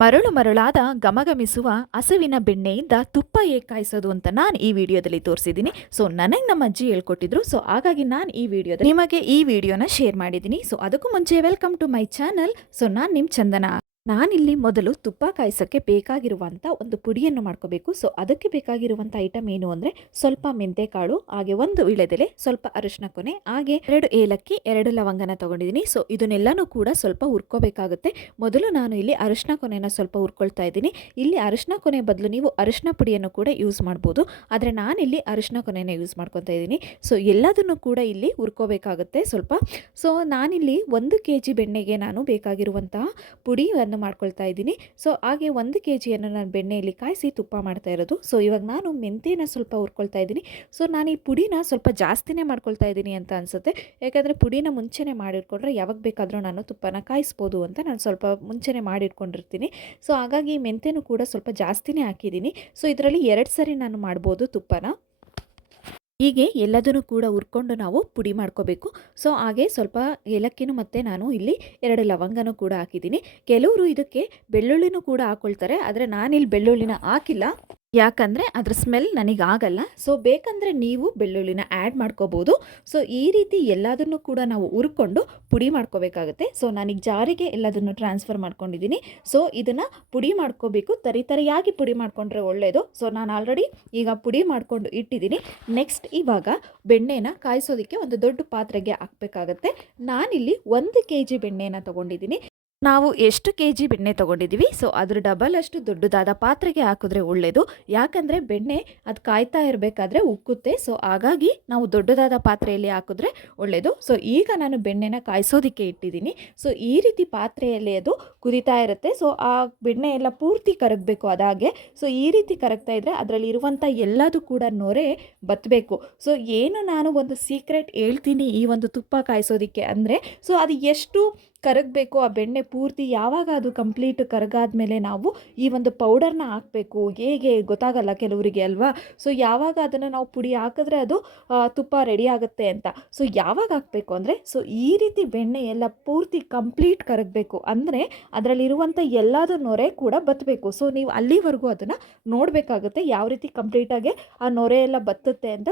ಮರಳು ಮರಳಾದ ಘಮಘಮಿಸುವ ಹಸುವಿನ ಬೆಣ್ಣೆಯಿಂದ ತುಪ್ಪ ಹೇಗೆ ಕಾಯಿಸೋದು ಅಂತ ನಾನು ಈ ವಿಡಿಯೋದಲ್ಲಿ ತೋರಿಸಿದ್ದೀನಿ. ಸೊ ನನಗೆ ನಮ್ಮ ಅಜ್ಜಿ ಹೇಳ್ಕೊಟ್ಟಿದ್ರು. ಸೊ ಹಾಗಾಗಿ ನಾನು ಈ ವಿಡಿಯೋದಲ್ಲಿ ನಿಮಗೆ ಈ ವಿಡಿಯೋನ ಶೇರ್ ಮಾಡಿದ್ದೀನಿ. ಸೊ ಅದಕ್ಕೂ ಮುಂಚೆ welcome to my channel. So ನಾನು ನಿಮ್ಮ ಚಂದನ. ನಾನಿಲ್ಲಿ ಮೊದಲು ತುಪ್ಪ ಕಾಯಿಸೋಕ್ಕೆ ಬೇಕಾಗಿರುವಂಥ ಒಂದು ಪುಡಿಯನ್ನು ಮಾಡ್ಕೋಬೇಕು. ಸೊ ಅದಕ್ಕೆ ಬೇಕಾಗಿರುವಂಥ ಐಟಮ್ ಏನು ಅಂದರೆ ಸ್ವಲ್ಪ ಮೆಂತೆಕಾಳು, ಹಾಗೆ ಒಂದು ವೀಳ್ಯದೆಲೆ, ಸ್ವಲ್ಪ ಅರಿಶಿನ ಕೊನೆ, ಹಾಗೆ 2 ಏಲಕ್ಕಿ, 2 ಲವಂಗನ ತೊಗೊಂಡಿದ್ದೀನಿ. ಸೊ ಇದನ್ನೆಲ್ಲನೂ ಕೂಡ ಸ್ವಲ್ಪ ಹುರ್ಕೋಬೇಕಾಗುತ್ತೆ. ಮೊದಲು ನಾನು ಇಲ್ಲಿ ಅರಿಶಿನ ಕೊನೆನ ಸ್ವಲ್ಪ ಹುರ್ಕೊಳ್ತಾ ಇದ್ದೀನಿ. ಇಲ್ಲಿ ಅರಿಶಿನ ಕೊನೆ ಬದಲು ನೀವು ಅರಿಶಿನ ಪುಡಿಯನ್ನು ಕೂಡ ಯೂಸ್ ಮಾಡ್ಬೋದು, ಆದರೆ ನಾನಿಲ್ಲಿ ಅರಿಶಿನ ಕೊನೆನ ಯೂಸ್ ಮಾಡ್ಕೊತಾ ಇದ್ದೀನಿ. ಸೊ ಎಲ್ಲದನ್ನು ಕೂಡ ಇಲ್ಲಿ ಹುರ್ಕೋಬೇಕಾಗುತ್ತೆ ಸ್ವಲ್ಪ. ಸೊ ನಾನಿಲ್ಲಿ 1 kg ಬೆಣ್ಣೆಗೆ ನಾನು ಬೇಕಾಗಿರುವಂತಹ ಪುಡಿಯನ್ನು ಮಾಡ್ಕೊಳ್ತಾ ಇದ್ದೀನಿ. ಸೊ ಹಾಗೆ 1 kgಯನ್ನು ನಾನು ಬೆಣ್ಣೆಯಲ್ಲಿ ಕಾಯಿಸಿ ತುಪ್ಪ ಮಾಡ್ತಾ ಇರೋದು. ಸೊ ಇವಾಗ ನಾನು ಮೆಂತೆನ ಸ್ವಲ್ಪ ಹುರ್ಕೊಳ್ತಾ ಇದ್ದೀನಿ. ಸೊ ನಾನು ಈ ಪುಡಿನ ಸ್ವಲ್ಪ ಜಾಸ್ತಿನೇ ಮಾಡ್ಕೊಳ್ತಾ ಇದ್ದೀನಿ ಅಂತ ಅನಿಸುತ್ತೆ, ಯಾಕಂದರೆ ಪುಡಿನ ಮುಂಚೆನೇ ಮಾಡಿಟ್ಕೊಂಡ್ರೆ ಯಾವಾಗ ಬೇಕಾದರೂ ನಾನು ತುಪ್ಪನ ಕಾಯಿಸ್ಬೋದು ಅಂತ ನಾನು ಸ್ವಲ್ಪ ಮುಂಚೆನೇ ಮಾಡಿಟ್ಕೊಂಡಿರ್ತೀನಿ. ಸೊ ಹಾಗಾಗಿ ಮೆಂತೆನೂ ಕೂಡ ಸ್ವಲ್ಪ ಜಾಸ್ತಿನೇ ಹಾಕಿದ್ದೀನಿ. ಸೊ ಇದರಲ್ಲಿ 2 ಸರಿ ನಾನು ಮಾಡ್ಬೋದು ತುಪ್ಪನ. ಹೀಗೆ ಎಲ್ಲದನ್ನು ಕೂಡ ಹುರ್ಕೊಂಡು ನಾವು ಪುಡಿ ಮಾಡ್ಕೋಬೇಕು. ಸೊ ಹಾಗೆ ಸ್ವಲ್ಪ ಏಲಕ್ಕಿನೂ ಮತ್ತು ನಾನು ಇಲ್ಲಿ 2 ಲವಂಗನೂ ಕೂಡ ಹಾಕಿದ್ದೀನಿ. ಕೆಲವರು ಇದಕ್ಕೆ ಬೆಳ್ಳುಳ್ಳಿನೂ ಕೂಡ ಹಾಕ್ಕೊಳ್ತಾರೆ, ಆದರೆ ನಾನಿಲ್ಲಿ ಬೆಳ್ಳುಳ್ಳಿನ ಹಾಕಿಲ್ಲ, ಯಾಕಂದರೆ ಅದ್ರ ಸ್ಮೆಲ್ ನನಗಾಗಲ್ಲ. ಸೊ ಬೇಕಂದರೆ ನೀವು ಬೆಳ್ಳುಳ್ಳಿನ ಆ್ಯಡ್ ಮಾಡ್ಕೋಬೋದು. ಸೊ ಈ ರೀತಿ ಎಲ್ಲದನ್ನು ಕೂಡ ನಾವು ಹುರ್ಕೊಂಡು ಪುಡಿ ಮಾಡ್ಕೋಬೇಕಾಗುತ್ತೆ. ಸೊ ನಾನೀಗ ಜಾರಿಗೆ ಎಲ್ಲದನ್ನು ಟ್ರಾನ್ಸ್ಫರ್ ಮಾಡ್ಕೊಂಡಿದ್ದೀನಿ. ಸೊ ಇದನ್ನು ಪುಡಿ ಮಾಡ್ಕೋಬೇಕು, ತರಿಯಾಗಿ ಪುಡಿ ಮಾಡ್ಕೊಂಡ್ರೆ ಒಳ್ಳೆಯದು. ಸೊ ನಾನು ಆಲ್ರೆಡಿ ಈಗ ಪುಡಿ ಮಾಡಿಕೊಂಡು ಇಟ್ಟಿದ್ದೀನಿ. ನೆಕ್ಸ್ಟ್ ಇವಾಗ ಬೆಣ್ಣೆನ ಕಾಯಿಸೋದಕ್ಕೆ ಒಂದು ದೊಡ್ಡ ಪಾತ್ರೆಗೆ ಹಾಕಬೇಕಾಗತ್ತೆ. ನಾನಿಲ್ಲಿ 1 kg ಬೆಣ್ಣೆನ ತೊಗೊಂಡಿದ್ದೀನಿ. ನಾವು ಎಷ್ಟು kg ಬೆಣ್ಣೆ ತೊಗೊಂಡಿದ್ದೀವಿ ಸೊ ಅದ್ರ ಡಬಲ್ ಅಷ್ಟು ದೊಡ್ಡದಾದ ಪಾತ್ರೆಗೆ ಹಾಕಿದ್ರೆ ಒಳ್ಳೆಯದು, ಯಾಕಂದರೆ ಬೆಣ್ಣೆ ಅದು ಕಾಯ್ತಾ ಇರಬೇಕಾದ್ರೆ ಉಕ್ಕುತ್ತೆ. ಸೊ ಹಾಗಾಗಿ ನಾವು ದೊಡ್ಡದಾದ ಪಾತ್ರೆಯಲ್ಲಿ ಹಾಕಿದ್ರೆ ಒಳ್ಳೆಯದು. ಸೊ ಈಗ ನಾನು ಬೆಣ್ಣೆನ ಕಾಯಿಸೋದಕ್ಕೆ ಇಟ್ಟಿದ್ದೀನಿ. ಸೊ ಈ ರೀತಿ ಪಾತ್ರೆಯಲ್ಲಿ ಅದು ಕುದಿತಾ ಇರುತ್ತೆ. ಸೊ ಆ ಬೆಣ್ಣೆ ಎಲ್ಲ ಪೂರ್ತಿ ಕರಗಬೇಕು ಅದಾಗೆ. ಸೊ ಈ ರೀತಿ ಕರಗ್ತಾ ಇದ್ದರೆ ಅದರಲ್ಲಿ ಇರುವಂಥ ಎಲ್ಲದೂ ಕೂಡ ನೊರೆ ಬತ್ತಬೇಕು. ಸೊ ಏನು ನಾನು ಒಂದು ಸೀಕ್ರೆಟ್ ಹೇಳ್ತೀನಿ ಈ ಒಂದು ತುಪ್ಪ ಕಾಯಿಸೋದಕ್ಕೆ ಅಂದರೆ, ಸೊ ಅದು ಎಷ್ಟು ಕರಗಬೇಕು ಆ ಬೆಣ್ಣೆ ಪೂರ್ತಿ, ಯಾವಾಗ ಅದು ಕಂಪ್ಲೀಟ್ ಕರಗಾದ್ಮೇಲೆ ನಾವು ಈ ಒಂದು ಪೌಡರ್ನ ಹಾಕಬೇಕು, ಹೇಗೆ ಗೊತ್ತಾಗಲ್ಲ ಕೆಲವರಿಗೆ ಅಲ್ವಾ. ಸೊ ಯಾವಾಗ ಅದನ್ನು ನಾವು ಪುಡಿ ಹಾಕಿದ್ರೆ ಅದು ತುಪ್ಪ ರೆಡಿ ಆಗುತ್ತೆ ಅಂತ. ಸೊ ಯಾವಾಗ ಹಾಕಬೇಕು ಅಂದರೆ, ಸೊ ಈ ರೀತಿ ಬೆಣ್ಣೆ ಎಲ್ಲ ಪೂರ್ತಿ ಕಂಪ್ಲೀಟ್ ಕರಗಬೇಕು, ಅಂದರೆ ಅದರಲ್ಲಿರುವಂಥ ಎಲ್ಲದೂ ನೊರೆ ಕೂಡ ಬತ್ತಬೇಕು. ಸೊ ನೀವು ಅಲ್ಲಿವರೆಗೂ ಅದನ್ನು ನೋಡಬೇಕಾಗುತ್ತೆ ಯಾವ ರೀತಿ ಕಂಪ್ಲೀಟಾಗಿ ಆ ನೊರೆ ಎಲ್ಲ ಬತ್ತುತ್ತೆ ಅಂತ.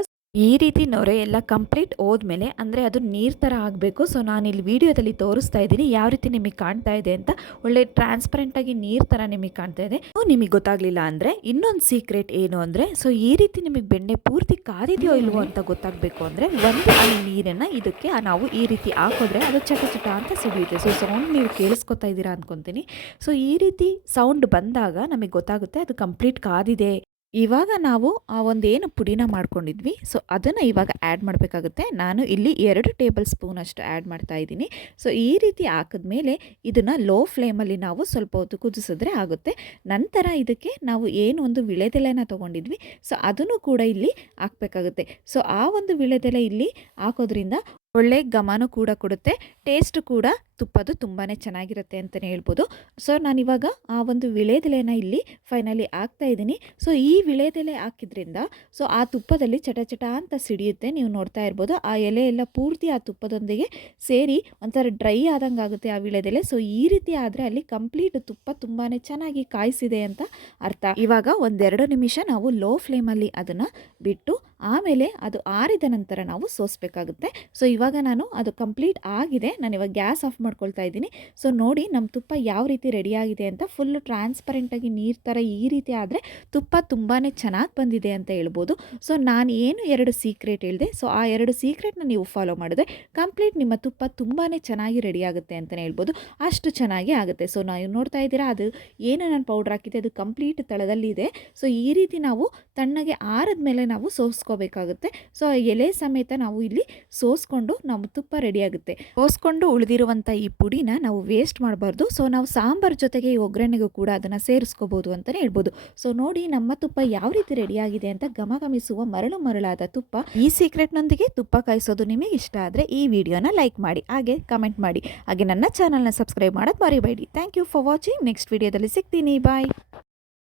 ಈ ರೀತಿ ನೊರೆ ಎಲ್ಲ ಕಂಪ್ಲೀಟ್ ಹೋದ್ಮೇಲೆ ಅಂದರೆ ಅದು ನೀರು ಥರ ಆಗಬೇಕು. ಸೊ ನಾನಿಲ್ಲಿ ವಿಡಿಯೋದಲ್ಲಿ ತೋರಿಸ್ತಾ ಇದ್ದೀನಿ ಯಾವ ರೀತಿ ನಿಮಗೆ ಕಾಣ್ತಾ ಇದೆ ಅಂತ. ಒಳ್ಳೆ ಟ್ರಾನ್ಸ್ಪರೆಂಟಾಗಿ ನೀರು ಥರ ನಿಮಗೆ ಕಾಣ್ತಾ ಇದೆ. ನಿಮಗೆ ಗೊತ್ತಾಗಲಿಲ್ಲ ಅಂದರೆ ಇನ್ನೊಂದು ಸೀಕ್ರೆಟ್ ಏನು ಅಂದರೆ, ಸೊ ಈ ರೀತಿ ನಿಮಗೆ ಬೆಣ್ಣೆ ಪೂರ್ತಿ ಕಾದಿದೆಯೋ ಇಲ್ವೋ ಅಂತ ಗೊತ್ತಾಗಬೇಕು ಅಂದರೆ 1 ಹನಿ ನೀರನ್ನು ಇದಕ್ಕೆ ನಾವು ಈ ರೀತಿ ಹಾಕಿದ್ರೆ ಅದು ಚಟ ಚಟ ಅಂತ ಸಿಡಿಯುತ್ತೆ. ಸೊ ಸೌಂಡ್ ನೀವು ಕೇಳಿಸ್ಕೊತಾ ಇದ್ದೀರಾ ಅಂದ್ಕೊತೀನಿ. ಸೊ ಈ ರೀತಿ ಸೌಂಡ್ ಬಂದಾಗ ನಮಗೆ ಗೊತ್ತಾಗುತ್ತೆ ಅದು ಕಂಪ್ಲೀಟ್ ಕಾದಿದೆ. ಇವಾಗ ನಾವು ಆ ಒಂದೇನು ಪುಡಿನ ಮಾಡ್ಕೊಂಡಿದ್ವಿ ಸೊ ಅದನ್ನು ಇವಾಗ ಆ್ಯಡ್ ಮಾಡಬೇಕಾಗುತ್ತೆ. ನಾನು ಇಲ್ಲಿ 2 ಟೇಬಲ್ ಸ್ಪೂನ್ ಅಷ್ಟು ಆ್ಯಡ್ ಮಾಡ್ತಾ ಇದ್ದೀನಿ. ಸೊ ಈ ರೀತಿ ಹಾಕಿದ್ಮೇಲೆ ಇದನ್ನು ಲೋ ಫ್ಲೇಮಲ್ಲಿ ನಾವು ಸ್ವಲ್ಪ ಹೊತ್ತು ಕುದಿಸಿದ್ರೆ ಆಗುತ್ತೆ. ನಂತರ ಇದಕ್ಕೆ ನಾವು ಏನು ಒಂದು ವೀಳ್ಯದೆಲೆನ ತೊಗೊಂಡಿದ್ವಿ ಸೊ ಅದನ್ನು ಕೂಡ ಇಲ್ಲಿ ಹಾಕಬೇಕಾಗುತ್ತೆ. ಸೊ ಆ ಒಂದು ವೀಳ್ಯದೆಲೆ ಇಲ್ಲಿ ಹಾಕೋದ್ರಿಂದ ಒಳ್ಳೆ ಘಮನೂ ಕೂಡ ಕೊಡುತ್ತೆ, ಟೇಸ್ಟ್ ಕೂಡ ತುಪ್ಪದು ತುಂಬಾ ಚೆನ್ನಾಗಿರುತ್ತೆ ಅಂತಲೇ ಹೇಳ್ಬೋದು. ಸೊ ನಾನಿವಾಗ ಆ ಒಂದು ವೀಳ್ಯದೆಲೆನ ಇಲ್ಲಿ ಫೈನಲಿ ಹಾಕ್ತಾ ಇದ್ದೀನಿ. ಸೊ ಈ ವೀಳ್ಯದೆಲೆ ಹಾಕಿದ್ರಿಂದ ಸೊ ಆ ತುಪ್ಪದಲ್ಲಿ ಚಟ ಚಟ ಅಂತ ಸಿಡಿಯುತ್ತೆ, ನೀವು ನೋಡ್ತಾ ಇರ್ಬೋದು. ಆ ಎಲೆ ಎಲ್ಲ ಪೂರ್ತಿ ಆ ತುಪ್ಪದೊಂದಿಗೆ ಸೇರಿ ಒಂಥರ ಡ್ರೈ ಆದಂಗೆ ಆಗುತ್ತೆ ಆ ವೀಳ್ಯದೆಲೆ. ಸೊ ಈ ರೀತಿ ಆದರೆ ಅಲ್ಲಿ ಕಂಪ್ಲೀಟ್ ತುಪ್ಪ ತುಂಬಾ ಚೆನ್ನಾಗಿ ಕಾಯಿಸಿದೆ ಅಂತ ಅರ್ಥ. ಇವಾಗ 1-2 ನಿಮಿಷ ನಾವು ಲೋ ಫ್ಲೇಮಲ್ಲಿ ಅದನ್ನು ಬಿಟ್ಟು ಆಮೇಲೆ ಅದು ಆರಿದ ನಂತರ ನಾವು ಸೋಸಬೇಕಾಗುತ್ತೆ. ಸೊ ಇವಾಗ ನಾನು ಅದು ಕಂಪ್ಲೀಟ್ ಆಗಿದೆ, ನಾನು ಇವಾಗ ಗ್ಯಾಸ್ ಆಫ್ ಮಾಡ್ಕೊಳ್ತಾ ಇದ್ದೀನಿ. ಸೊ ನೋಡಿ ನಮ್ಮ ತುಪ್ಪ ಯಾವ ರೀತಿ ರೆಡಿಯಾಗಿದೆ ಅಂತ. ಫುಲ್ಲು ಟ್ರಾನ್ಸ್ಪರೆಂಟಾಗಿ ನೀರು ಥರ ಈ ರೀತಿ ಆದರೆ ತುಪ್ಪ ತುಂಬಾ ಚೆನ್ನಾಗಿ ಬಂದಿದೆ ಅಂತ ಹೇಳ್ಬೋದು. ಸೊ ನಾನು ಏನು 2 ಸೀಕ್ರೆಟ್ ಹೇಳಿದೆ, ಸೊ ಆ 2 ಸೀಕ್ರೆಟ್ನ ನೀವು ಫಾಲೋ ಮಾಡಿದ್ರೆ ಕಂಪ್ಲೀಟ್ ನಿಮ್ಮ ತುಪ್ಪ ತುಂಬಾ ಚೆನ್ನಾಗಿ ರೆಡಿಯಾಗುತ್ತೆ ಅಂತಲೇ ಹೇಳ್ಬೋದು, ಅಷ್ಟು ಚೆನ್ನಾಗಿ ಆಗುತ್ತೆ. ಸೊ ನಾವು ನೋಡ್ತಾ ಇದ್ದೀರಾ ಅದು ಏನು ನಾನು ಪೌಡ್ರ್ ಹಾಕಿದ್ದೆ ಅದು ಕಂಪ್ಲೀಟ್ ತಳದಲ್ಲಿದೆ. ಸೊ ಈ ರೀತಿ ನಾವು ತಣ್ಣಗೆ ಆರಿದ ಮೇಲೆ ನಾವು ಸೋಸ್ಕೋಬೇಕಾಗುತ್ತೆ. ಸೊ ಎಲೆ ಸಮೇತ ನಾವು ಇಲ್ಲಿ ಸೋಸ್ಕೊಂಡು ನಮ್ಮ ತುಪ್ಪ ರೆಡಿಯಾಗುತ್ತೆ. ಸೋಸ್ಕೊಂಡು ಉಳಿದಿರುವಂಥ ಈ ಪುಡಿನ ನಾವು ವೇಸ್ಟ್ ಮಾಡಬಾರ್ದು. ಸೊ ನಾವು ಸಾಂಬಾರ್ ಜೊತೆಗೆ ಈ ಒಗ್ಗರಣೆಗೂ ಕೂಡ ಅದನ್ನು ಸೇರಿಸ್ಕೋಬೋದು ಅಂತಲೇ ಹೇಳ್ಬೋದು. ಸೊ ನೋಡಿ ನಮ್ಮ ತುಪ್ಪ ಯಾವ ರೀತಿ ರೆಡಿಯಾಗಿದೆ ಅಂತ. ಘಮಘಮಿಸುವ ಮರಳು ಮರಳಾದ ತುಪ್ಪ. ಈ ಸೀಕ್ರೆಟ್ನೊಂದಿಗೆ ತುಪ್ಪ ಕಾಯಿಸೋದು ನಿಮಗೆ ಇಷ್ಟ ಆದರೆ ಈ ವಿಡಿಯೋನ ಲೈಕ್ ಮಾಡಿ, ಹಾಗೆ ಕಮೆಂಟ್ ಮಾಡಿ, ಹಾಗೆ ನನ್ನ ಚಾನಲ್ನ ಸಬ್ಸ್ಕ್ರೈಬ್ ಮಾಡೋದು ಮರಿಬೇಡಿ. Thank you for watching. Next ವಿಡಿಯೋದಲ್ಲಿ ಸಿಗ್ತೀನಿ. ಬಾಯ್.